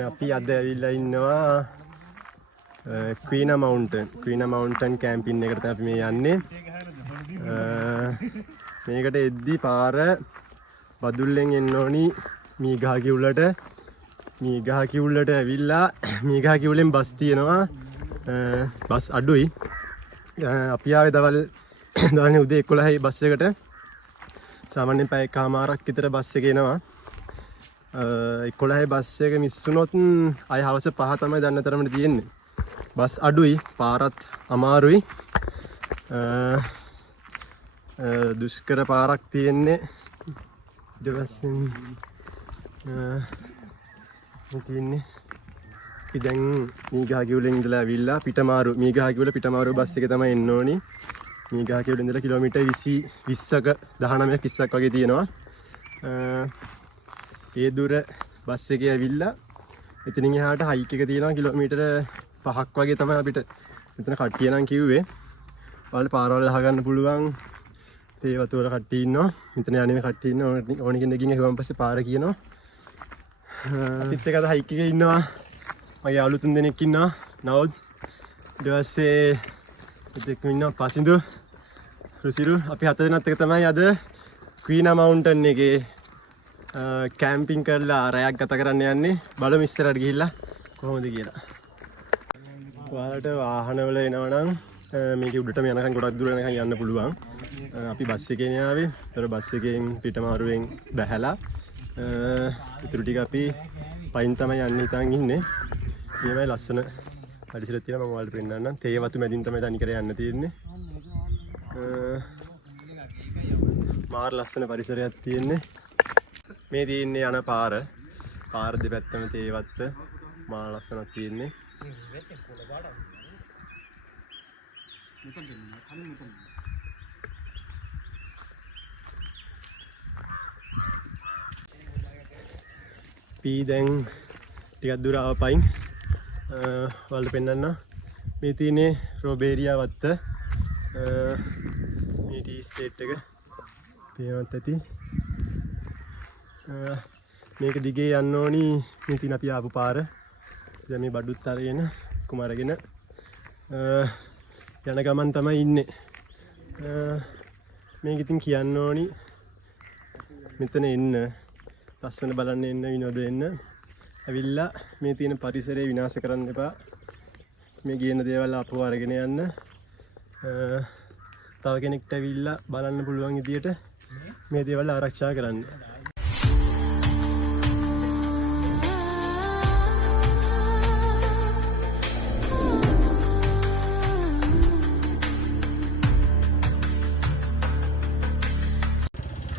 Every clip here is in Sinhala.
අපි අද ඇවිල්ලා ඉන්නවා Queen Mountain camping එකට අපි මේ යන්නේ. මේකට එද්දි පාර බදුල්ලෙන් එන්න ඕනි මීගහ කිවුල්ලට ඇවිල්ලා මීගහ කිවුලෙන් බස් තියෙනවා. බස් අඩුයි. අපි ආවේ දවල් උදේ 11යි බස් එකට. සාමාන්‍යයෙන් පැය කමාරක් විතර බස් එක එනවා. 11 බස් එක මිස් වුණොත් අය හවස 5 තමයි දන්න තරමට තියෙන්නේ. බස් අඩුයි, පාරත් අමාරුයි. දුෂ්කර පාරක් තියෙන්නේ. ඊට පස්සේ තියෙන්නේ අපි දැන් මීගහ කිවුලෙන් ඉඳලා ඇවිල්ලා මීගහ කිවුල පිටමාරු බස් එක තමයි එන්න ඕනි. මීගහ කිවුලෙන් ඉඳලා කිලෝමීටර් 20ක 19ක් 20ක් වගේ තියෙනවා. ඒ දුර බස් එකේ ඇවිල්ලා එතනින් එහාට හයික් එක තියෙනවා කිලෝමීටර 5ක් වගේ තමයි අපිට මෙතන කට්ටිය නම් කිව්වේ. ඔයාලට පාරවල් අහගන්න පුළුවන්. තේ වතුර කට්ටිය ඉන්නවා. මෙතන යන්නේ කට්ටිය ඉන්නවා. ඕන කෙනෙක්ගෙන් ඇහුවම පස්සේ පාර කියනවා. අතිත් එක අද හයික් එකේ ඉන්නවා. මගේ යාළු 3 දෙනෙක් ඉන්නවා. නවොත් ඊට පස්සේ ඉතින් ඉන්නවා පසින්දු රුසිරු අපි 7 දෙනාත් එක තමයි අද Queen Mountain එකේ කැම්පින් කරලා රැයක් ගත කරන්න යන්නේ. බලමු ඉස්සරහට ගිහිල්ලා කොහොමද කියලා. ඔයාලට වාහනවල එනවනම් මේකේ උඩටම යනකම් ගොඩක් දුර යනකම් යන්න පුළුවන්. අපි බස් එකෙන් ආවේ. ඒතර බස් එකෙන් පිටමාරුවෙන් බැහැලා ඉතුරු ටික අපි පයින් තමයි යන්න හිතන් ඉන්නේ. මේවයි ලස්සන පරිසරයක් තියෙනවා. මම ඔයාලට පෙන්නන්නම්. තේ වතු මැදින් තමයි තනි කර යන්න තියෙන්නේ. මාර ලස්සන පරිසරයක් තියෙන්නේ. මේ තියෙන්නේ යන පාර දෙපැත්තම තේවත්ත මා ලස්සනක් තියෙන්නේ. අපි දැන් ටිකක් දුර ආවපයින් ඔයාලට පෙන්නන්න. මේ තියෙන්නේ රොබේරියා වත්ත. මේ ටී ස්ටේට් එක පේනවත් ඇති. මේක දිගේ යන්න ඕනි. මේ තියෙන අපි ආපු පාර. දැන් මේ බඩුත් අරගෙන කුමාරගෙන යන ගමන් තමයි ඉන්නේ. මේක ඉතින් කියන්න ඕනි මෙතන එන්න ලස්සන බලන්න එන්න විනෝද එන්න. ඇවිල්ලා මේ තියෙන පරිසරය විනාශ කරන්න එපා. මේ ගේන දේවල් අපව අරගෙන යන්න. තව කෙනෙක්ට ඇවිල්ලා බලන්න පුළුවන් විදියට මේ දේවල් ආරක්ෂා කරන්න.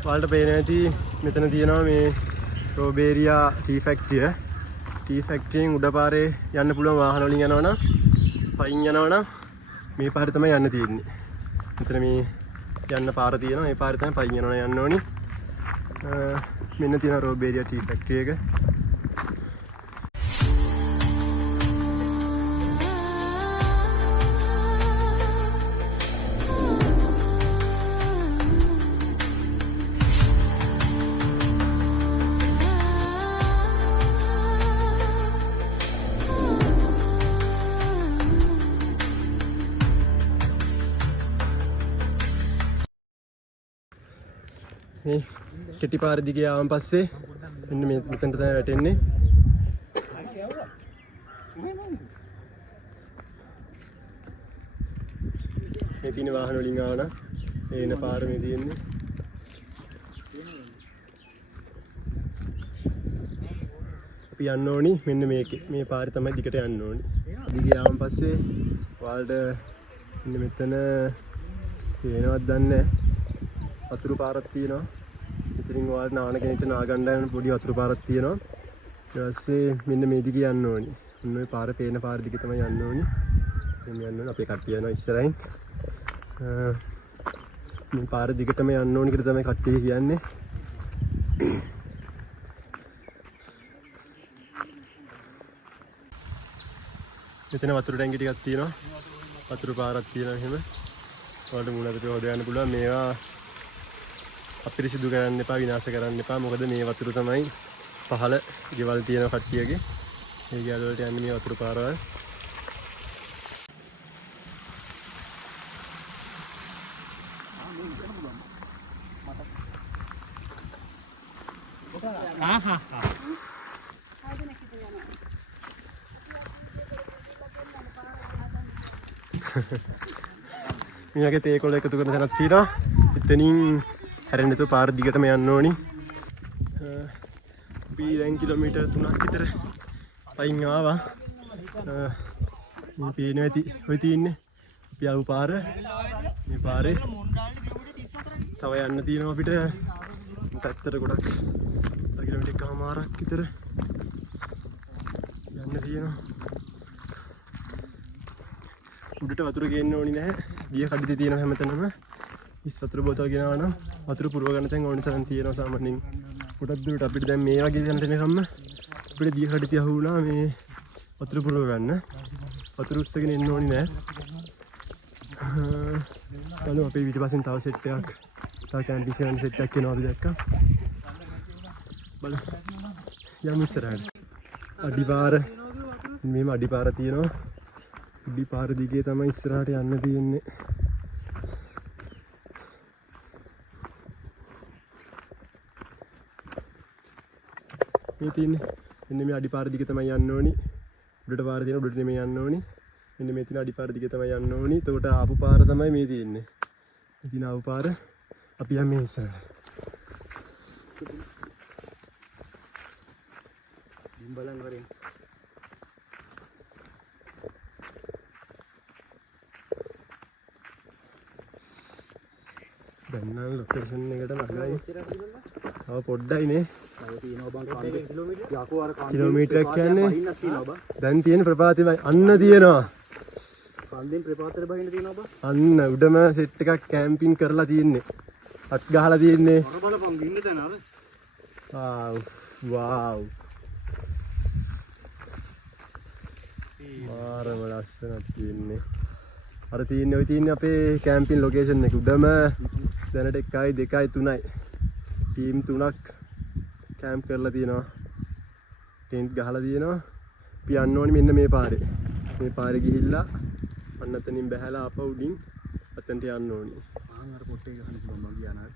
ඔයාලට පේනවා ඇති මෙතන තියෙනවා මේ රොබේරියා ටී ෆැක්ටරිය. ටී ෆැක්ටරියෙන් උඩ පාරේ යන්න පුළුවන් වාහන වලින් යනවනම් පයින් යනවනම් මේ පාරේ තමයි යන්න තියෙන්නේ. මෙතන මේ යන්න පාර තියෙනවා. මේ පාරේ තමයි පයින් යනවනම් යන්න ඕනි. මෙන්න තියෙනවා රොබේරියා ටී ෆැක්ටරි එක. මේ කෙටි පාර දිගේ ආවන් පස්සේ මෙන්න මේ මෙතනට තමයි වැටෙන්නේ. මේ තියෙන වාහන වලින් ආවනම් එන පාර මේ තියෙන්නේ. අපි යන්න ඕනි මෙන්න මේකේ. මේ පාරේ තමයි දිගට යන්න ඕනි. දිගේ ආවන් පස්සේ ඔයාලට මෙන්න මෙතන පේනවද දන්නේ නැහැ. වතුරු පාරක් තියෙනවා. ඉතින් ඔයාලට නාන කෙනෙක්ට නාගන්න යන පොඩි වතුරු පාරක් තියෙනවා. ඊට පස්සේ මෙන්න මේ දිගේ යන්න ඕනි. ඔන්න ඔය පාර පේන පාර දිගේ තමයි යන්න ඕනි. මෙන්න යන්න ඕනි. අපේ කට්ටිය යනවා ඉස්සරහින්. මේ පාර දිගටම යන්න ඕනි කියලා තමයි කට්ටිය කියන්නේ. මෙතන වතුරු ටැංකි ටිකක් තියෙනවා. වතුරු පාරක් තියෙනවා එහෙම. ඔයාලට මුලකට හොද යන්න පුළුවන්. මේවා අපිරිසිදු කරන්න එපා, විනාශ කරන්න එපා. මොකද මේ වතුර තමයි පහළ ගෙවල් තියෙන කට්ටියගේ. මේ ගෑල වලට යන්නේ මේ වතුර පාරවල්. මියාගේ තේ කොළ එකතු කරන තැනක් තියෙනවා. එතනින් හැරෙන්න නැතුව පාර දිගටම යන්න ඕනි. අපි දැන් කිලෝමීටර් 3ක් විතර පයින් ආවා. මේ පේනවා ඇති ඔය තියෙන්නේ අපි ආපු පාර. මේ පාරේ තව යන්න තියෙනවා අපිට පැත්තට ගොඩක් කිලෝමීටර් එකමාරක් විතර යන්න තියෙනවා. උඩට වතුර ගේන්න ඕනි නැහැ. දිය කඩිතේ තියෙනවා හැමතැනම. ඉස් වතුර බෝතල් ගෙනාවා නම් වතුර පුරව ගන්න තැන් ඕනි තරම් තියෙනවා සාමාන්‍යයෙන්. ගොඩක් දුරට අපිට දැන් මේ වගේ යනට එනකම්ම අපිට දිය කඩිතේ අහු වුණා මේ වතුර පුරව ගන්න. වතුර උස්සගෙන එන්න ඕනි නැහැ. බලමු අපේ ඊට පස්සෙන් තව සෙට් එකක් තව කැම්පින් සෙට් එකක් එනවා අපි දැක්කා. බලමු යමු ඉස්සරහට. අඩිපාර මේම අඩිපාර තියෙනවා. අඩිපාර දිගේ තමයි ඉස්සරහට යන්න තියෙන්නේ. මේ තියෙන්නේ මෙන්න මේ අඩිපාර දිගේ තමයි යන්න ඕනි. උඩට පාර තියෙන උඩට නෙමෙයි යන්න ඕනි. මෙන්න මේ තියෙන අඩිපාර දිගේ තමයි යන්න ඕනි. එතකොට ආපු පාර තමයි මේ තියෙන්නේ. මේ තියෙන ආපු පාර අපි යන්නේ ඉස්සරහට. බලන්න වරින්. දැන් නම් ලොකේෂන් එකට ළඟයි. තව පොඩ්ඩයිනේ. කිලෝමීටරයක් කියන්නේ දැන් තියෙන ප්‍රපාතේ අන්න තියෙනවා. පන්දින් ප්‍රපාතේ බහින්න තියෙනවා බා. අන්න උඩම සෙට් එකක් කැම්පින් කරලා තියෙන්නේ. අත් ගහලා තියෙන්නේ. අර බලපන් ගින්න දැන අර. වාව්. මාරම ලස්සනක් තියෙන්නේ. අර තියෙන්නේ ඔය තියෙන්නේ අපේ කැම්පින් ලොකේෂන් එක. උඩම දැනට 1යි 2යි 3යි ටීම් 3ක් කැම්ප් කරලා තියෙනවා. ටෙන්ට් ගහලා තියෙනවා. අපි යන්න ඕනි මෙන්න මේ පාරේ. මේ පාරේ ගිහිල්ලා අන්න එතනින් බහැලා ආපහු උඩින් අතෙන්ට යන්න ඕනි. අර පොට්ටේ ගහන්න පුළුවන් මම ගියා නාද.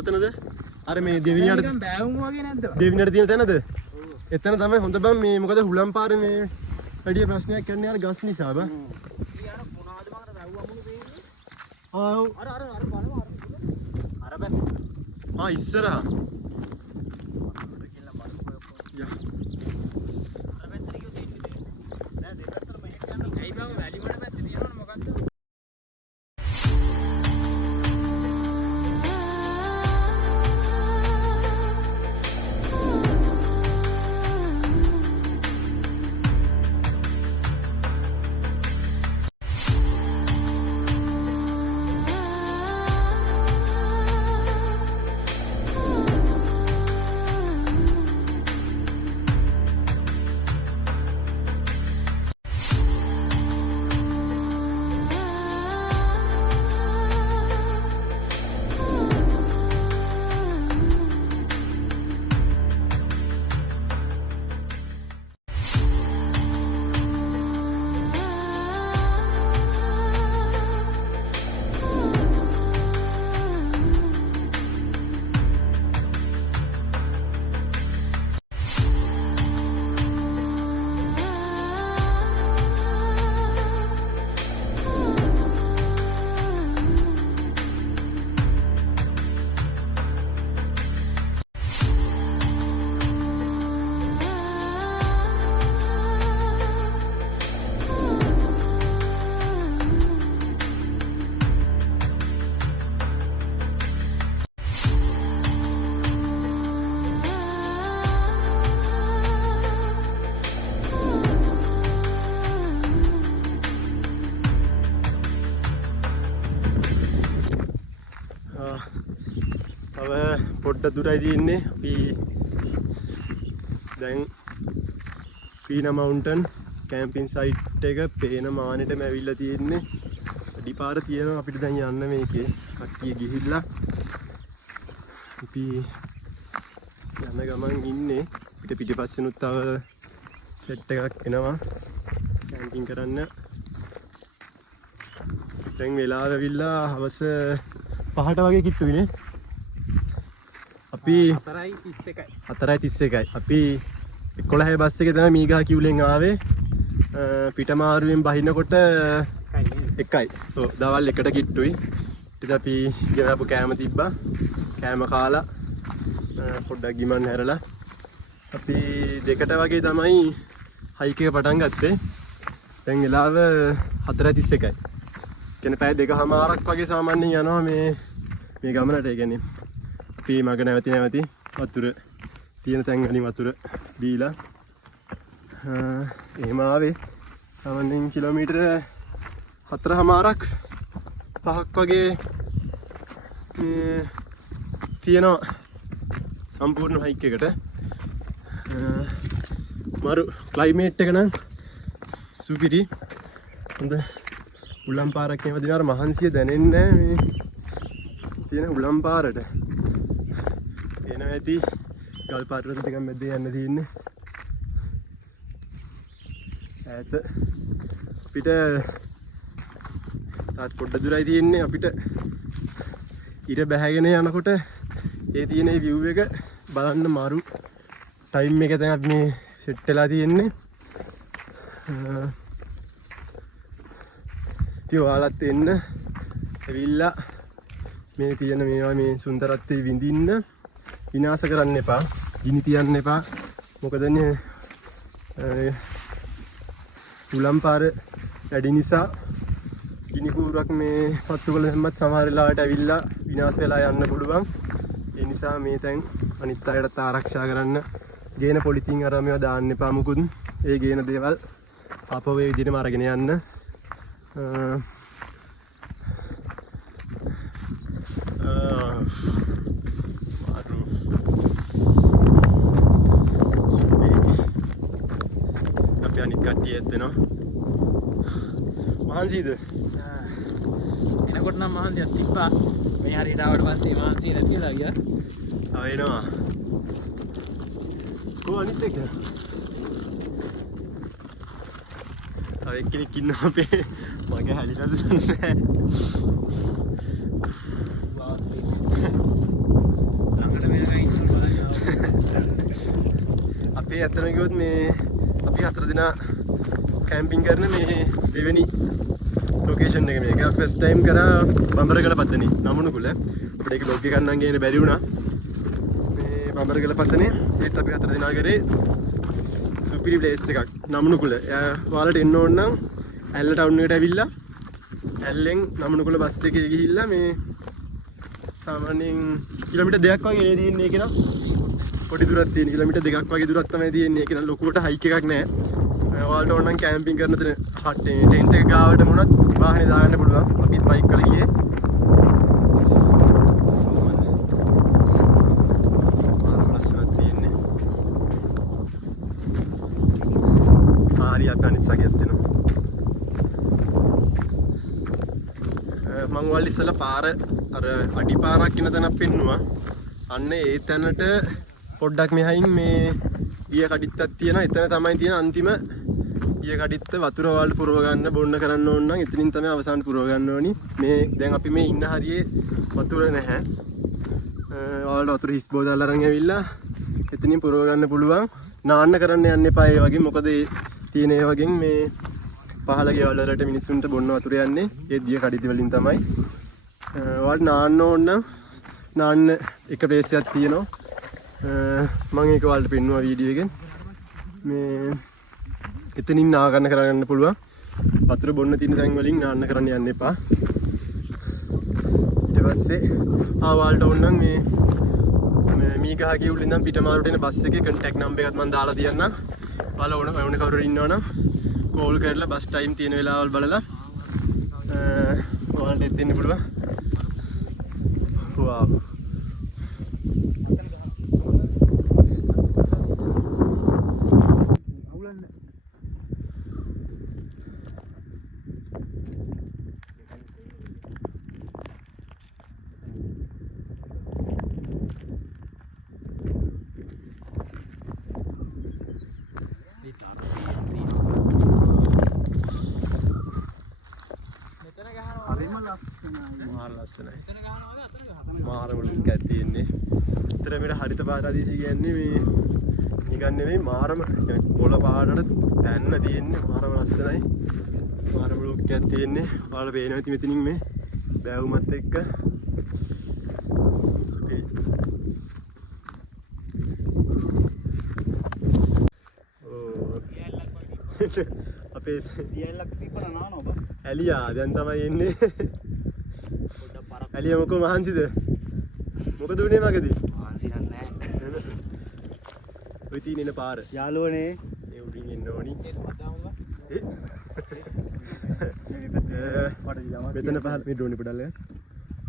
කොතනද? අර මේ දෙවිනියට බෑවුම් වගේ නැද්ද? දෙවිනියට තියෙන තැනද? එතන තමයි හොඳ බම් මේ මොකද හුලම් පාරේ මේ වැඩි ප්‍රශ්නයක් කරන්නේ අර ගස් නිසා බා. ඊයර මොනවද මකට වැව්වමුණු දෙන්නේ? අර බලමු අර බෑ. ඉස්සරහා. යා. අර පැත්තට ගියොත් දෙන්නේ. නෑ දෙපැත්තට මෙහෙට යන්න. ඇයි බං වැඩි වල පැත්තේ තියෙනවනේ මොකද්ද? පොඩ්ඩක් දුරයි තියෙන්නේ. අපි දැන් පීනා මවුන්ටන් කැම්පින් සයිට් එක පේන මානෙටම ඇවිල්ලා තියෙන්නේ. අඩිපාර තියෙනවා අපිට දැන් යන්න මේකේ. කට්ටිය ගිහිල්ලා අපි යන ගමන් ඉන්නේ. අපිට පිටිපස්සෙනුත් තව සෙට් එකක් එනවා කැම්පින් කරන්න. දැන් වෙලාව ඇවිල්ලා හවස 5ට වගේ කිට්ටුයිනේ. අපි 4:31යි. අපි 11 බස් එකේ තමයි මීගහ කිව්ලෙන් ආවේ. පිටමාරුවෙන් බහිනකොට 1යි. ඔව් දවල් 1ට කිට්ටුයි. ඉතින් අපි ගෙනාපු කෑම තිබ්බා. කෑම කාලා පොඩ්ඩක් ගිමන් හැරලා අපි 2ට වගේ තමයි හයික් එක පටන් ගත්තේ. දැන් වෙලාව 4:31යි. කියන්නේ පැය 2කමාරක් වගේ සාමාන්‍යයෙන් යනවා මේ ගමනට. ඒ කියන්නේ අපි මග නැවති වතුර තියෙන තැන් වලින් වතුර බීලා එහෙම ආවේ. සාමාන්‍යයෙන් කිලෝමීටර 4කමාරක් 5ක් වගේ මේ තියෙනවා සම්පූර්ණ හයික් එකට. මරු ක්ලයිමේට් එක නම් සුපිරි. හොඳ උලම් පාරක් එහෙම දිනාර මහන්සිය දැනෙන්නේ නැහැ මේ තියෙන උලම් පාරට. එන ඇති ගල් පාරට ටිකක් මැද්දේ යන්න තියෙන්නේ. ඈත අපිට තාත් පොඩ්ඩ දුරයි තියෙන්නේ. අපිට ඉර බැහැගෙන යනකොට ඒ තියෙන view එක බලන්න මාරු ටයිම් එක දැන් අපි මේ සෙට් වෙලා තියෙන්නේ. ඉතින් ඔයාලත් එන්න ඇවිල්ලා මේ තියෙන මේවා මේ සුන්දරත්වයේ විඳින්න. විනාශ කරන්න එපා, ගිනි තියන්න එපා. මොකදනේ උලම් පාර වැඩි නිසා ගිනි කූරක් මේ පත්තු කළ හැමත් සමහර වෙලාවට ඇවිල්ලා විනාශ වෙලා යන්න පුළුවන්. ඒ නිසා මේ තැන් අනිත් අයටත් ආරක්ෂා කරන්න ගේන පොලිතින් අර මේවා දාන්න එපා. මුකුත් ඒ ගේන දේවල් ආපහු ඒ විදිහටම අරගෙන යන්න. අපි අනිත් කට්ටිය එතනවා. මහන්සියද? එනකොට නම් මහන්සියක් තිබ්බා. මේ හරියට ආවට පස්සේ මහන්සිය නැතිලා ගියා. ආ එනවා. කො අනිත් එක? තව එක්කෙනෙක් ඉන්නවා අපේ. මගේ හැලිලාද නැහැ. ළඟට මෙයා ඉන්නවා බලන්න. අපේ අතන ගියොත් මේ අපි 4 දිනා කැම්පින් කරන මේ දෙවෙනි ලොකේෂන් එක මේක. අපි ෆස්ට් ටයිම් කරා බඹරගල පත්තනේ නමුණුකුල. අපිට ඒක ලොග් එක ගන්නන් ගේන්න බැරි වුණා. මේ බඹරගල පත්තනේ ඒත් අපි 4 දිනා කරේ සුපිරි ප්ලේස් එකක් නමුණුකුල. ඔයාලට එන්න ඕන නම් ඇල්ල ටවුන් එකට ඇවිල්ලා ඇල්ලෙන් නමුණුකුල බස් එකේ ගිහිල්ලා මේ සාමාන්‍යයෙන් කිලෝමීටර් 2ක් වගේ නේ තියෙන්නේ. ඒක නම් පොඩි දුරක් තියෙන කිලෝමීටර් 2ක් වගේ දුරක් තමයි තියෙන්නේ. ඒක නම් ලොකුවට හයික් එකක් නෑ. ඔයාලට ඕන නම් කැම්පින් කරන තැන ටෙන්ට් එක ගාවට මුණත් වාහනේ දාගන්න පුළුවන්. අපිත් බයික් වල ගියේ. මාරලස්සක් තියෙන්නේ. හරි අතනින් සගියක් දෙනවා. මම ඔයාලට ඉස්සලා පාර අර අඩිපාරක් ඉන්න තැනක් පෙන්නුවා. අන්න ඒ තැනට පොඩ්ඩක් මෙහයින් මේ ගිය කඩਿੱත්තක් තියෙනවා. එතන තමයි තියෙන අන්තිම ගිය කඩਿੱත්ත. වතුර වලට පුරව ගන්න බොන්න කරන්න ඕන නම් එතනින් තමයි අවසාන පුරව ගන්න ඕනි. මේ දැන් අපි මේ ඉන්න හරියේ වතුර නැහැ. ඔයාලට වතුර හිස් බෝතල් අරන් ඇවිල්ලා එතනින් පුරව ගන්න පුළුවන්. නාන්න කරන්න යන්න එපා ඒ වගේ. මොකද ඒ තියෙන ඒ වගේ මේ පහළ ගෙවල් වලට මිනිස්සුන්ට බොන්න වතුර යන්නේ ඒ දිය කඩਿੱත්ත වලින් තමයි. ඔයාලට නාන්න ඕන නම් නාන්න එක ප්ලේස් එකක් තියෙනවා. මම ඒක ඔයාලට පෙන්නුවා වීඩියෝ එකෙන්. මේ එතනින් නා ගන්න කරගන්න පුළුවන්. වතුර බොන්න තියෙන තැන් වලින් නාන්න කරන්න යන්න එපා. ඊට පස්සේ ඔයාලට ඕන නම් මේ මීගහ කියුල් ඉඳන් පිටමාරුට එන බස් එකේ කන්ටැක්ට් නම්බර් එකත් මම දාලා තියන්නම්. ඔයාලා ඕන කවුරු ඉන්නවනම් කෝල් කරලා බස් ටයිම් තියෙන වෙලාවල් බලලා ඔයාලට එන්න පුළුවන්. Wow. හරිම ලස්සනයි. මාර ලස්සනයි. මාරම ලුක් එකක් තියෙන්නේ. විතර මේක හරිත පාරාදීසි කියන්නේ මේ නිකන් නෙමෙයි මාරම පොළ පහකට දැන්න තියෙන්නේ මාරම ලස්සනයි. මාරම ලුක් එකක් තියෙන්නේ. ඔයාලා පේනවා ඉතින් මෙතනින් මේ බෑවුමත් එක්ක. අපේ දියල්ලක් තිබ්බන නාන ඔබ. ඇලියා දැන් තමයි එන්නේ. ඇලියා මොකෝ මහන්සිද? මොකද උනේ මගදී? මහන්සි නෑ. ඔය තියෙන එන පාර. යාළුවනේ. ඒ උඩින් එන්න ඕනි. මෙතන පහල මේ ඩ්‍රෝන් එක පොඩ්ඩක් ලෑ.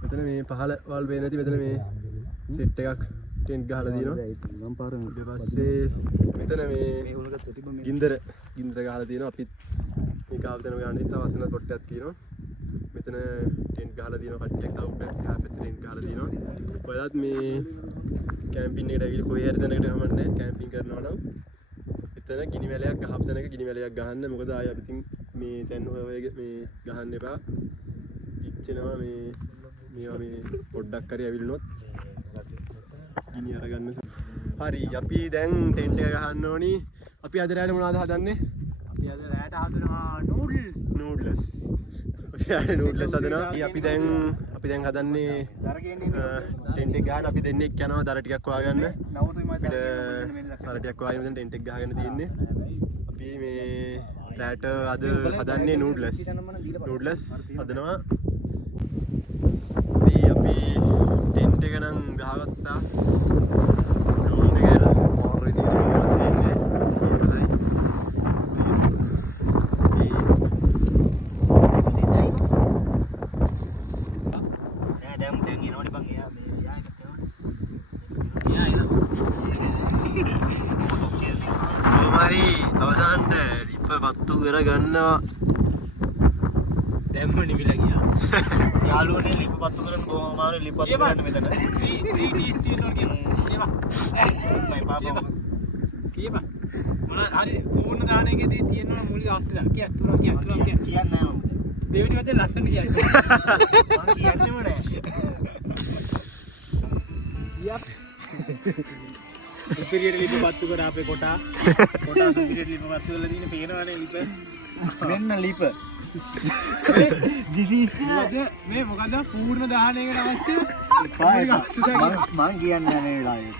මෙතන මේ පහල වල් පේන්නේ නැති මෙතන මේ සෙට් එකක් ටෙන්ට් ගහලා දිනවා. ඊට පස්සේ මෙතන මේ ගින්දර ගහලා තියෙනවා. අපිත් මේක ආවදන ගන්න ඉතින් තවත් වෙන කොටයක් තියෙනවා. මෙතන ටෙන්ට් ගහලා තියෙනවා. කට්ටියක් තව උඩ එහා පැත්තේ ටෙන්ට් ගහලා තියෙනවා. ඔයාලත් මේ කැම්පින් එකට ඇවිල්ලා කොහේ හරි තැනකට යවන්නේ කැම්පින් කරනවා නම් එතන ගිනි මැලයක් ගහපු තැනක ගිනි මැලයක් ගහන්න. මොකද ආය අපි ඉතින් මේ තැන් ඔය මේ ගහන්න එපා. ඉච්චෙනවා මේවා මේ පොඩ්ඩක් හරි ඇවිල්නොත් ගිනි අරගන්න. හරි අපි දැන් ටෙන්ට් එක ගහන්න ඕනි. අපි අද රැයට මොනවද හදන්නේ? අපි අද රැයට හදනවා නූඩ්ල්ස්. අපි රැයට නූඩ්ල්ස් හදනවා. අපි දැන් හදන්නේ ටෙන්ට් එක ගහන්න. අපි දෙන්නෙක් යනවා දර ටිකක් හොයාගන්න. දර ටිකක් හොයාගෙන දැන් ටෙන්ට් එක ගහගෙන තියෙන්නේ. අපි මේ රැයට අද හදන්නේ නූඩ්ල්ස් හදනවා. අපි ටෙන්ට් එක නම් ගහගත්තා. ඩ්‍රෝන් එකේ පවර් එක තියෙන්නේ සීතලයි. දැන් එනවනේ බං එයා කොහොමරි අවසානට ලිප පත්තු කරගන්නවා. දැම්ම නිවිලා ගියා. යාළුවනේ ලිප පත්තු කරන කොහොම මාරු ලිප පත්තු කරන්න මෙතන 3Ds තියෙනවා කියනවා. මයි පාපා. කියපන්. මොන හරි පූර්ණ දාන එකේදී තියෙනවා මූලික අවශ්‍යතා. කියන්නේ නැහැ මම. දෙවෙනි වචනේ ලස්සන කියන්නේ. මම කියන්නේම නැහැ. යප්. සුපිරියර් ලිප පත්තු කර අපේ කොටා සුපිරියර් ලිප පත්තු කරලා තියෙන පේනවනේ ලිප. මෙන්න ලිප. this is මේ මොකද පූර්ණ දහනයකට අවශ්‍ය මං කියන්නේ නැහැ වෙලාවට.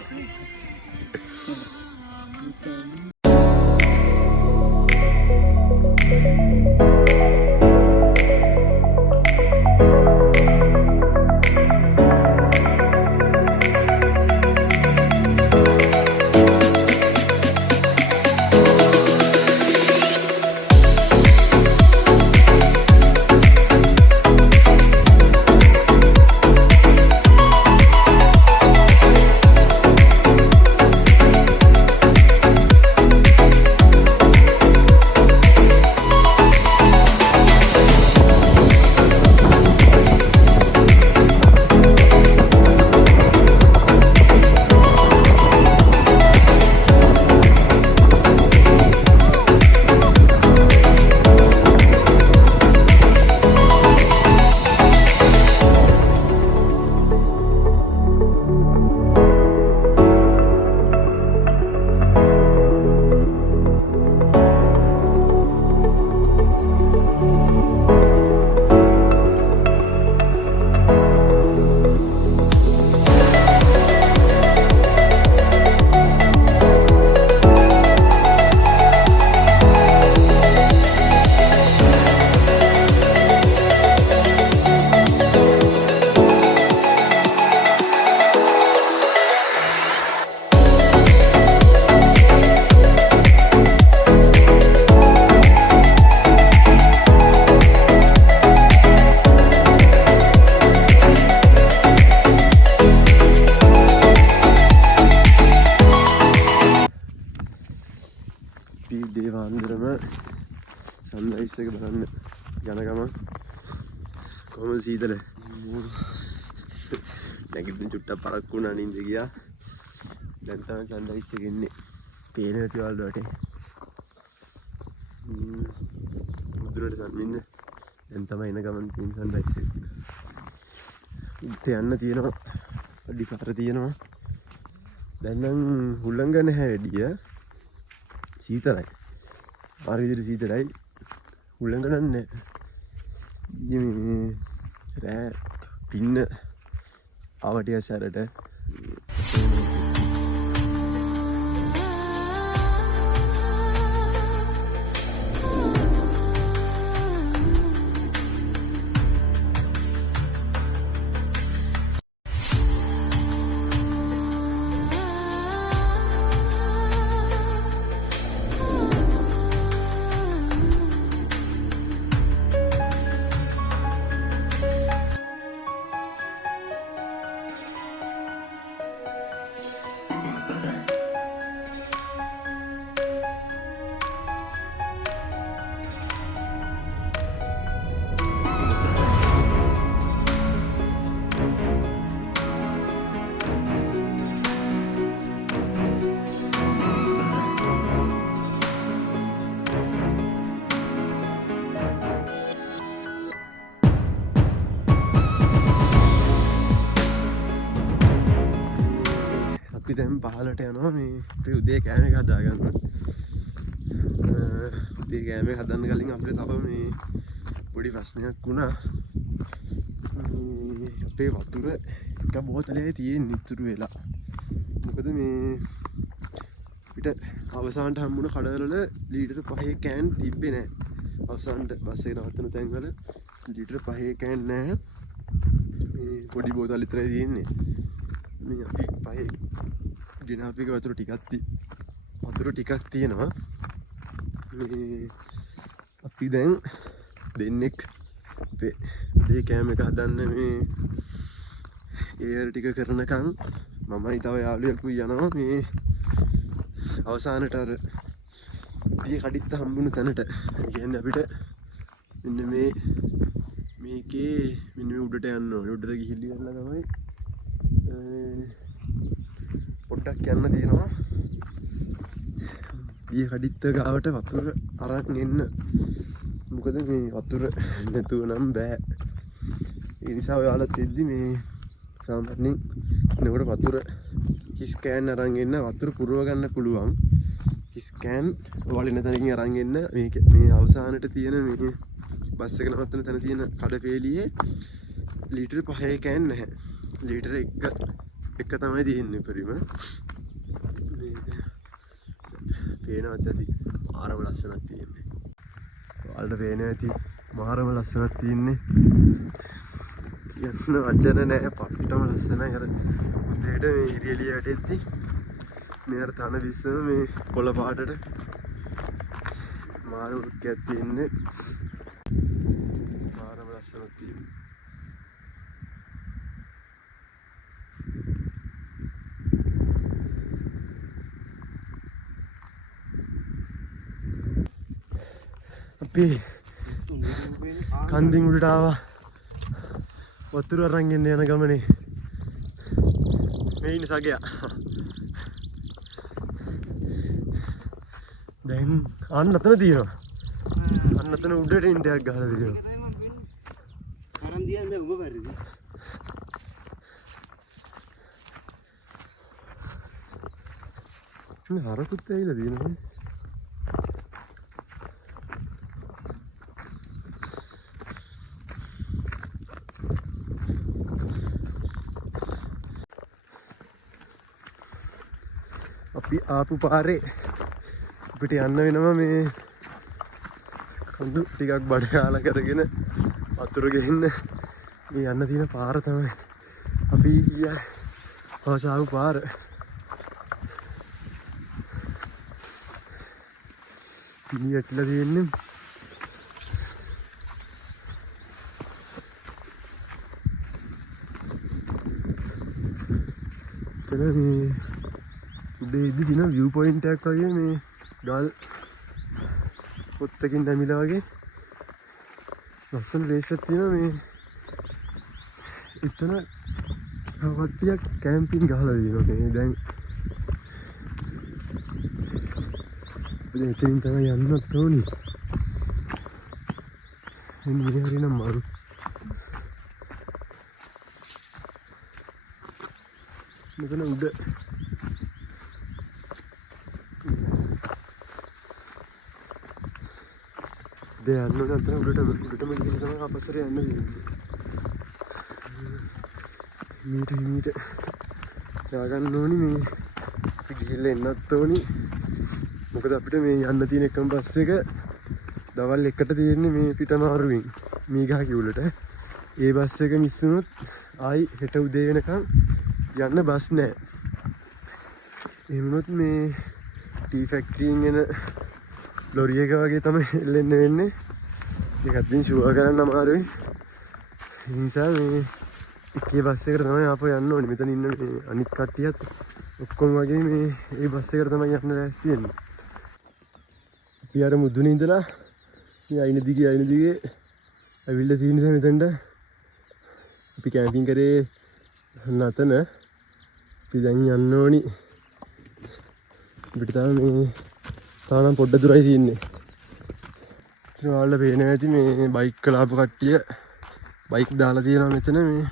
දේවාන්දරම සන්රයිස් එක බලන්න යන ගමන් කොහොමද සීතල නැගිටින්න චුට්ටක් පරක්කු වුණා නින්ද ගියා. දැන් තමයි සන්රයිස් එක එන්නේ. පේන නැති වලට මුදුරට සම්මින්න දැන් තමයි එන ගමන් තියෙන සන්රයිස් එක. උඩට යන්න තියෙනවා. අඩි පාර තියෙනවා. දැන් නම් හුළඟ නැහැ වැඩිය. සීතලයි. ආර විදිහට සීතලයි. හුළඟ නැහැ. මේ රෑ පින්න ආවටිය සැරට අපි දැන් පහලට යනවා මේ අපේ උදේ කෑම එක හදාගන්න. උදේ කෑම එක හදන්න කලින් අපිට තව මේ පොඩි ප්‍රශ්නයක් වුණා. මේ අපේ වතුර එක බෝතලයයි තියෙන්නේ ඉතුරු වෙලා. මොකද මේ අපිට අවසානට හම්බුණ කඩවල ලීටර් 5 කෑන් තිබ්බේ නැහැ. අවසානට බස් එක නවත්තන තැන්වල ලීටර් 5 කෑන් නැහැ. මේ පොඩි බෝතල් විතරයි තියෙන්නේ. මේ අපි 5 ගෙනාපු එක වතුර ටිකක් තියෙනවා. මේ අපි දැන් දෙන්නෙක් අපේ උදේ කෑම එක හදන්න මේ එයර් ටික කරනකම් මමයි තව යාළුවෙකුයි යනවා මේ අවසානට අර දිය කඩਿੱත්ත හම්බුණු තැනට. ඒ කියන්නේ අපිට මෙන්න මේකේ මෙන්න මේ උඩට යන්න ඕනේ. උඩට ගිහිල්ලා තමයි පොඩ්ඩක් යන්න තියෙනවා. දිය කඩਿੱත්ත ගාවට වතුර අරන් එන්න. මොකද මේ වතුර නැතුව නම් බෑ. ඒ නිසා ඔයාලත් එද්දි මේ සාමාන්‍යයෙන් එනකොට වතුර හිස් කෑන් අරන් එන්න. වතුර පුරව ගන්න පුළුවන්. හිස් කෑන් වලින තැනකින් අරන් එන්න. මේ අවසානට තියෙන මේ බස් එක නවත්තන තැන තියෙන කඩපේලියේ ලීටර් 5 කෑන් නැහැ. ලීටර් එක තමයි තියෙන්නේ පරිම. පේනවත් ඇති මාරම ලස්සනක් තියෙන්නේ. ඔයාලට පේනවා ඇති මාරම ලස්සනක් තියෙන්නේ. යන්න වචන නැහැ. පට්ටම ලස්සනයි. අර උදේට මේ ඉරියලිය වැටෙද්දි මේ අර තන විශ්ම මේ කොළ පාටට මාර උරුක්කයක් තියෙන්නේ. මාරම ලස්සනක් තියෙන්නේ. අපි කන්දින් උඩට ආවා වතුර අරන් එන්න යන ගමනේ මේ ඉන්න සගයා. දැන් අන්න අතන තියෙනවා. අන්න අතන උඩට ඉන්ටයක් ගහලා තියෙනවා. අරන් දියන්නේ උඹ බැරිද? මේ හරකුත් ඇවිල්ලා තියෙනවා. අපි ආපු පාරේ අපිට යන්න වෙනවා මේ කඳු ටිකක් බඩ කාලා කරගෙන වතුර ගෙන්න මේ යන්න තියෙන පාර තමයි අපි ආසාව පාර. පිළියටලා තියෙන්නේ මේ උදේ ඉදි දින view point එකක් වගේ මේ ගල් පොත්තකින් නැමිලා වගේ ලස්සන ප්ලේස් එකක් තියෙනවා. මේ එතන කවට්ටියක් කැම්පින් ගහලා තියෙනවා. මේ දැන් එතනින් තමයි යන්නත් ඕනි. මේ හරි නම් මාරු. මෙතන උඩ දෙයන්න නැත්නම් උඩටම ගිහින් තමයි අපස්සට යන්න දෙන්නේ. මීට යාගන්න ඕනි මේ අපි ගිහිල්ලා එන්නත් ඕනි. මොකද අපිට මේ යන්න තියෙන එකම බස් එක දවල් 1ට තියෙන්නේ මේ පිටමාරුවෙන් මීගහ කිව්ලට. ඒ බස් එක මිස් වුණොත් ආයි හෙට උදේ වෙනකන් යන්න බස් නැහැ. එහෙම වුණොත් මේ ටී ෆැක්ටරියෙන් එන ලොරි එක වගේ තමයි එල්ලෙන්න වෙන්නේ. ඒකත් ඉතින් ෂුවර් කරන්න අමාරුයි. ඒ නිසා මේ එකේ බස් එකට තමයි ආපහු යන්න ඕනේ. මෙතන ඉන්න මේ අනිත් කට්ටියත් ඔක්කොම වගේ මේ ඒ බස් එකට තමයි යන්න ලෑස්ති වෙන්නේ. අපි අර මුදුනේ ඉඳලා මේ අයින දිගේ ඇවිල්ලා තියෙන නිසා මෙතනට අපි කැම්පින් කරේ නතන. අපි දැන් යන්න ඕනි. අපිට තමයි මේ තානම් පොඩ්ඩ දුරයි තියෙන්නේ. ඉතින් ඔයාලට පේනවා ඇති මේ බයික් කලාපු කට්ටිය බයික් දාලා තියෙනවා මෙතන මේ.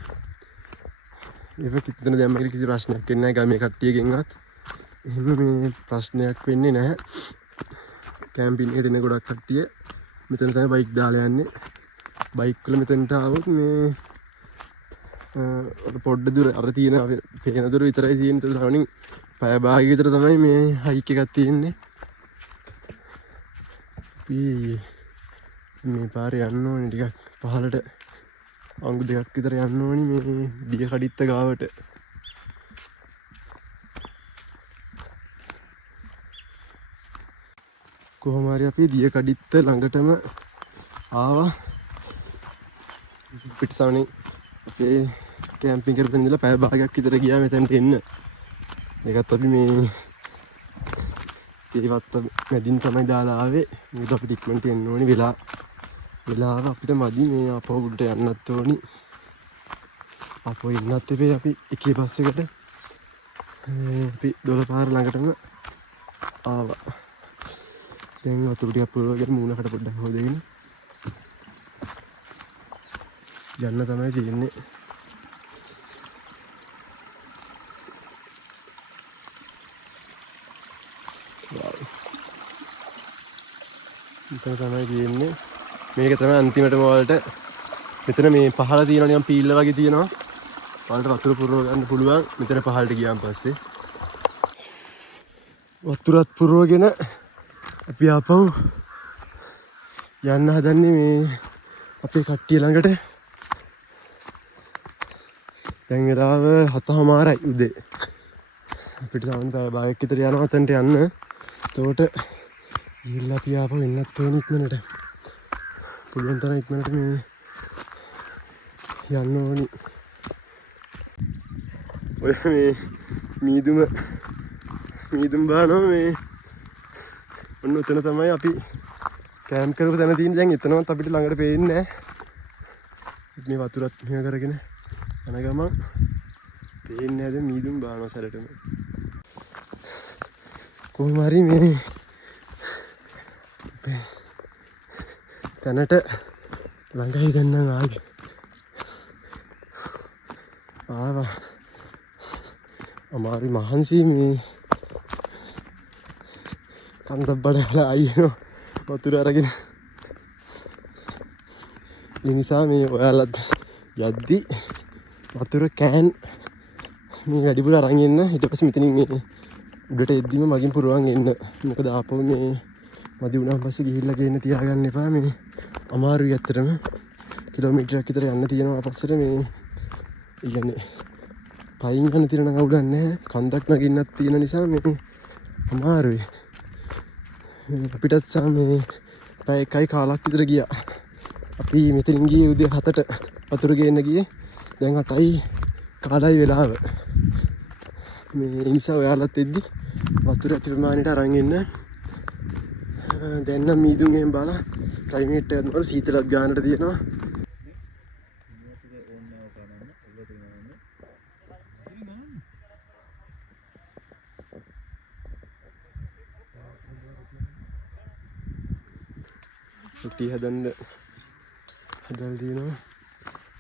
ඒක කිත්තන දැම්ම කියලා කිසි ප්‍රශ්නයක් වෙන්නේ නැහැ ගමේ කට්ටියගෙන්වත්. එහෙම මේ ප්‍රශ්නයක් වෙන්නේ නැහැ. කැම්පින් එකට එන ගොඩක් කට්ටිය මෙතන තමයි බයික් දාලා යන්නේ. බයික් වල මෙතනට ආවොත් මේ පොඩ්ඩ දුර අර තියෙන පේන දුර විතරයි තියෙන්නේ. ඒක සමනින් පැය භාගය විතර තමයි මේ හයික් එකක් තියෙන්නේ. අපි මේ පාරේ යන්න ඕනේ ටිකක් පහළට අංගු 2ක් විතර යන්න ඕනේ මේ දිය කඩਿੱත්ත ගාවට. කොහොම හරි අපි දිය කඩਿੱත්ත ළඟටම ආවා. පිටසවනේ අපේ කැම්පින් කරගෙන ඉඳලා පැය භාගයක් විතර ගියා මෙතනට එන්න. ඒකත් අපි මේ තේවත්ත මැදින් තමයි දාලා ආවේ. මොකද අපිට ඉක්මනට එන්න ඕනි වෙලාව අපිට මදි මේ අපව උඩට යන්නත් ඕනි. අපව ඉන්නත් එපේ අපි එකේ බස් එකට අපි දොළපාර ළඟටම ආවා. දැන් වතුර ටිකක් පුරවගෙන මූණකට පොඩ්ඩක් හොදගෙන යන්න තමයි තියෙන්නේ. මෙතන තමයි තියෙන්නේ. මේක තමයි අන්තිමටම වලට මෙතන මේ පහළ තියෙනවා නිකන් පීල්ල වගේ තියෙනවා. වලට වතුර පුරව ගන්න පුළුවන්. මෙතන පහළට ගියාන් පස්සේ වතුරත් පුරවගෙන අපි ආපහු යන්න හදන්නේ මේ අපේ කට්ටිය ළඟට. දැන් වෙලාව 7:00යි උදේ. අපිට සමන් පැය භාගයක් විතර යනවා අතන්ට යන්න. එතකොට ගිහිල්ලා අපි ආපහු එන්නත් ඕනේ ඉක්මනට. පුළුවන් තරම් ඉක්මනට මේ යන්න ඕනි. ඔය මේ මීදුම් බානවා මේ ඔන්න උතන තමයි අපි කැම්ප් කරපු තැන තියෙන්නේ. දැන් එතනවත් අපිට ළඟට පේන්නේ නැහැ. මේ වතුරත් මෙහෙම කරගෙන යන ගමන් පේන්නේ නැහැ මීදුම් බානවා සැරටම. කොහොම හරි මේ තැනට ළඟයි දැන් නම් ආවා. අමාරු මහන්සි මේ කන්දක් බඩවල අයියෝ වතුර අරගෙන. ඒ නිසා මේ ඔයාලත් යද්දි වතුර කෑන් මේ වැඩිපුර අරන් එන්න. ඊට පස්සේ මෙතනින් මේ උඩට එද්දිම මගින් පුරවන් එන්න. මොකද ආපහු මේ මදි වුණාන් පස්සේ ගිහිල්ලා ගේන්න තියාගන්න එපා. මේ අමාරුයි ඇත්තටම. කිලෝමීටරයක් විතර යන්න තියෙනවා පස්සට මේ. ඉන්නේ පයින් යන තිරණ කවුඩක් නැහැ. කන්දක් නගින්නත් තියෙන නිසා මේ අමාරුයි. අපිටත් මේ පැය එකයි කාලක් විතර ගියා. අපි මෙතනින් ගියේ උදේ 7ට වතුර ගේන්න ගියේ. දැන් 8යි කාලයි වෙලාව. මේ නිසා ඔයාලත් එද්දි වතුර ඇති ප්‍රමාණයට අරන් එන්න. දැන් නම් මීදුන්ගෙන් බලලා ක්ලයිමේට් එකත් මාරු සීතලත් ගානට තියෙනවා. ටී හදන්න හදලා තියෙනවා.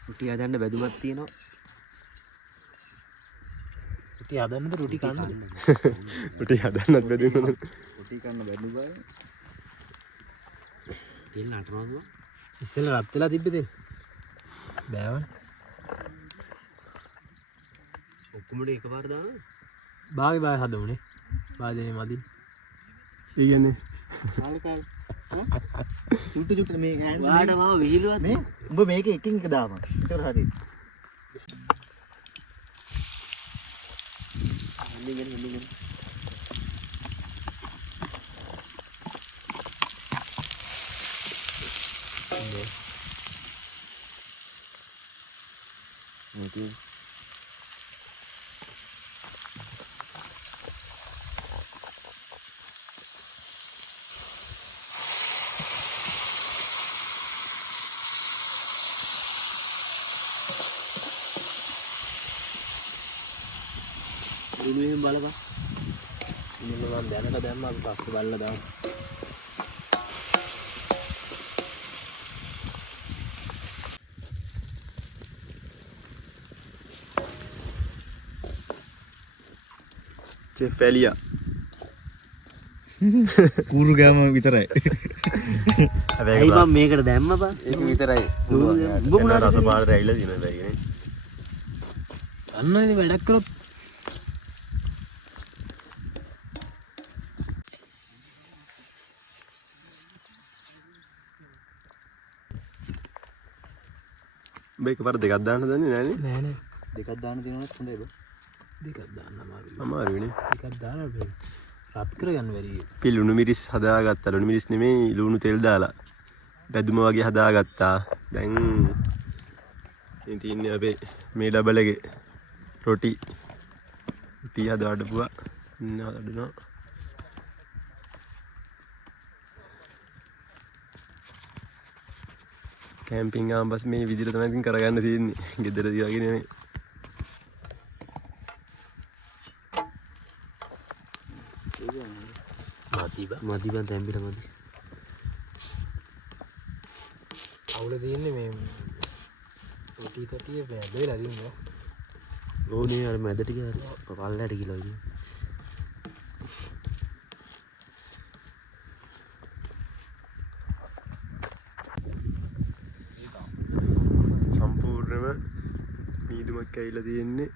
රුටි හදන්න බැදුමක් තියෙනවා. රුටි හදන්නද රුටි කන්නද? රුටි හදන්නත් බැදුමද? රුටි කන්න බැදු බෑ. තෙල් නටනවා. ඉස්සෙල්ලා රත් වෙලා තිබ්බේ තෙල්. බෑවනේ. ඔක්කොම එකපාර දානවා. බාගේ හදමුනේ. බාදේ මදි. ඒ කියන්නේ චුට්ටු මේ වාඩ මාව විහිළුවත් මේ උඹ මේක එකින් එක දාපන්. විතර හරියට. හඳින්න. Mungkin dulu yang bala Pak. Ini memang දැනට දැම්ම අපි පස්සේ බලලා දාමු. Cefelia. කුරු ගෑම විතරයි. හැබැයි මම මේකට දැම්ම බා. ඒක විතරයි. උඹ මොනවද රස පාට රැයිලා දිනන බැයිනේ. අන්න ඉතින් වැඩක් කරොත් මේක පාර දෙකක් දාන්න දන්නේ නෑනේ. නෑ. දෙකක් දාන්න තියෙනවනේ හොඳයි බා. දෙකක් දාන්න අමාරුයි. අමාරුයිනේ. දෙකක් දාන්න බෑ. රත් කරගන්න බැරි. අපි ලුණු මිරිස් හදාගත්තා. ලුණු මිරිස් නෙමෙයි ලුණු තෙල් දාලා. බැදුම වගේ හදාගත්තා. දැන් ඉතින් තියන්නේ අපේ මේ ඩබල් එකේ රොටි. ටී හදාඩපුවා. ඉන්න හදනවා. කැම්පින් ආවම බස් මේ විදිහට තමයි ඉතින් කරගන්න තියෙන්නේ. ගෙදරදී වගේ නෙමෙයි. මදි බං තැම්බිට මදි. අවුල තියෙන්නේ මේ රුටි තටිය වැදලා දිනවා. ඕනේ අර මැද ටික හරි පල්ලයට ගිහලා ඉන්නේ. සම්පූර්ණයෙන්ම මීදුමක් ඇවිල්ලා තියෙන්නේ.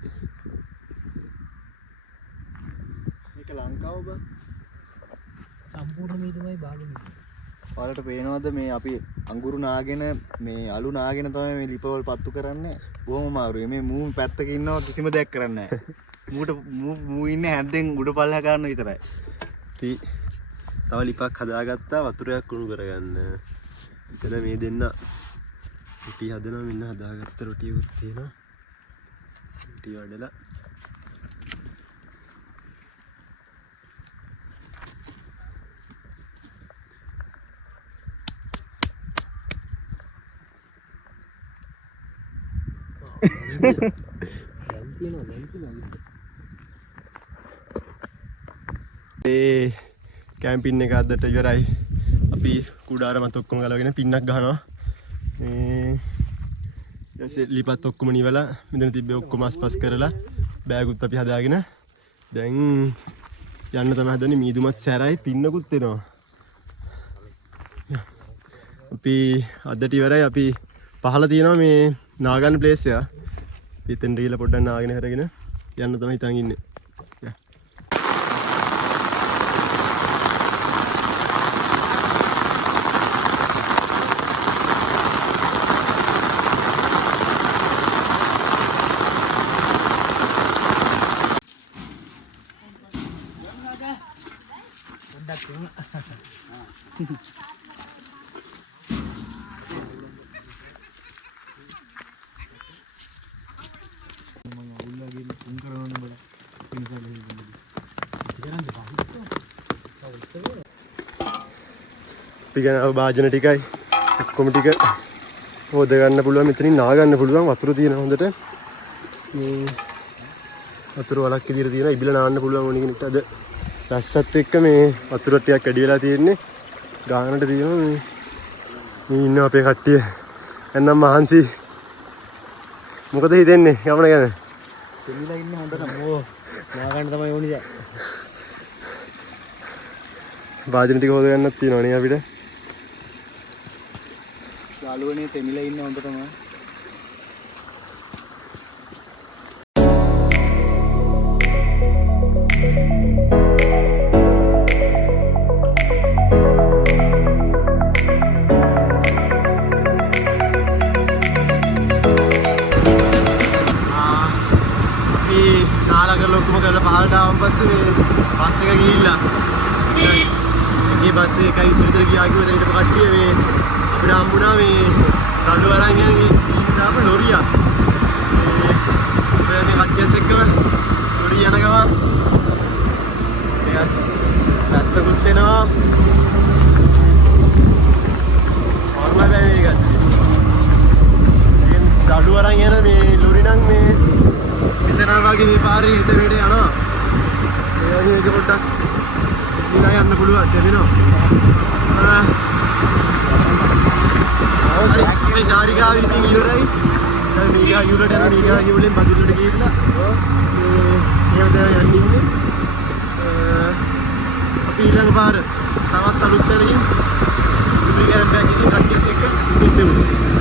මේක ලංකාව බං. සම්පූර්ණ මීදුමයි බාගනේ. ඔයාලට පේනවද මේ අපි අඟුරු නාගෙන මේ අලු නාගෙන තමයි මේ ලිපවල පත්තු කරන්නේ. බොහොම අමාරුයි. මේ මූ පැත්තක ඉන්නවා කිසිම දෙයක් කරන්නේ නැහැ. මූ ඉන්නේ හැන්දෙන් උඩ පල්ලහ ගන්න විතරයි. අපි තව ලිපක් හදාගත්තා වතුරයක් කුණු කරගන්න. එතන මේ දෙන්න රුටි හදනවා. මෙන්න හදාගත්ත රොටියකුත් තියෙනවා. රුටි වඩලා ඒ කැම්පින් එක අදට ඉවරයි. අපි කුඩාරමත් ඔක්කොම ගලවගෙන පින්නක් ගහනවා. මේ ලිපත් ඔක්කොම නිවලා මෙතන තිබ්බේ ඔක්කොම අස්පස් කරලා බෑගුත් අපි හදාගෙන දැන් යන්න තමයි හදන්නේ. මීදුමත් සැරයි පින්නකුත් එනවා. අපි අදට ඉවරයි. අපි පහල තියෙනවා මේ නාගන්න ප්ලේස් එක. පිටෙන් රීල පොඩ්ඩක් නාගෙන කරගෙන යන්න තමයි හිතන් ඉන්නේ. අපි ගාව භාජන ටිකයි ඔක්කොම ටික හොද ගන්න පුළුවන්. මෙතනින් නා ගන්න පුළුවන්. වතුර තියෙන හොඳට මේ වතුර වලක් විදිහට තියෙනවා. ඉබිලා නාන්න පුළුවන් ඕන කෙනෙක්ට. අද රස්සත් එක්ක මේ වතුර ටිකක් වැඩි වෙලා තියෙන්නේ. ගානට තියෙනවා මේ ඉන්න අපේ කට්ටිය එන්නම් මහන්සි. මොකද හිතෙන්නේ ගමන ගැන? දෙමිලා ඉන්න හොඳට අම්මෝ. නාගන්න තමයි ඕනි දැන්. වාදන ටික හොද ගන්නත් තියෙනවා නේ අපිට. යාළුවනේ දෙමිලා ඉන්න හොඳ තමයි. ලොකුම කරලා පහළට ආවන් පස්සේ මේ බස් එක ගිහිල්ලා මේ බස් එකයි ඉස්සරට ගියා කිව්ව දෙන ඊට කට්ටිය මේ අපිට හම්බුණා මේ දඩු අරන් යන ඊටාම ලොරිය. මේ කට්ටියත් එක්කම ලොරිය යන ගම බස්සකුත් එනවා. වර්ණ බෑ මේ කට්ටිය. දඩු අරන් යන මේ ලොරි නම් මේ මෙතන වගේ මේ පාරේ හිට මෙහෙට යනවා. ඒ වගේ එක පොඩ්ඩක් ඉඳලා යන්න පුළුවන් දෙවෙනවා. මේ ජාරිකාව ඉතින් ඉවරයි. දැන් මීගා යුලට යනවා. මීගා යුලෙන් බදුල්ලට ගිහිල්ලා මේ ඒවද යන්න ඉන්නේ. අපි ඊළඟ පාර තවත් අලුත් තැනකින් සුපිරි කැම්ප් එකක් ඉතින් කට්ටියත් එක්ක සිද්ධ වෙනවා.